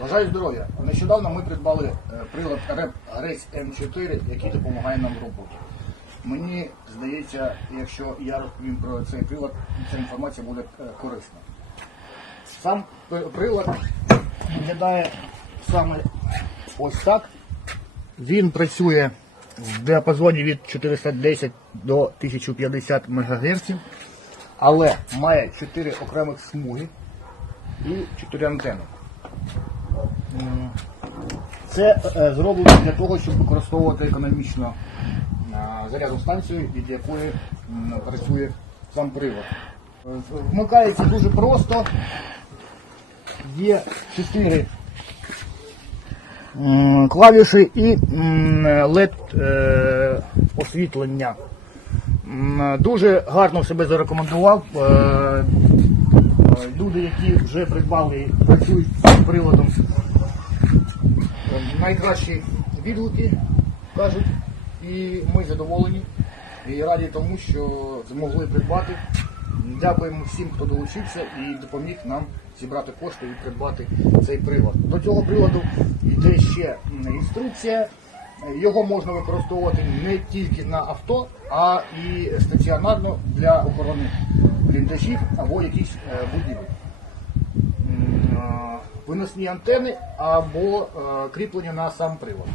Бажаю здоров'я. Нещодавно ми придбали е, прилад Грейс М4, який допомагає нам в роботі. Мені здається, якщо я розповім про цей прилад, ця інформація буде е, корисна. Сам прилад виглядає саме ось так. Він працює в діапазоні від 410 до 1050 МГц, але має 4 окремих смуги і 4 антени. Це е, зроблено для того, щоб використовувати економічно е, зарядну станцію, від якої працює сам привод. Е, Вмикається дуже просто. Є 4 клавіші і LED освітлення. Дуже гарно себе зарекомендував. Люди, які вже придбали працюють з е, найкращі відгуки кажуть, і ми задоволені і раді тому, що змогли придбати. Дякуємо всім, хто долучився і допоміг нам зібрати кошти і придбати цей прилад. До цього приладу йде ще інструкція. Його можна використовувати не тільки на авто, а і стаціонарно для охорони бліндажів або якісь е, будівель. Виносні антени або е, кріплення на сам привод.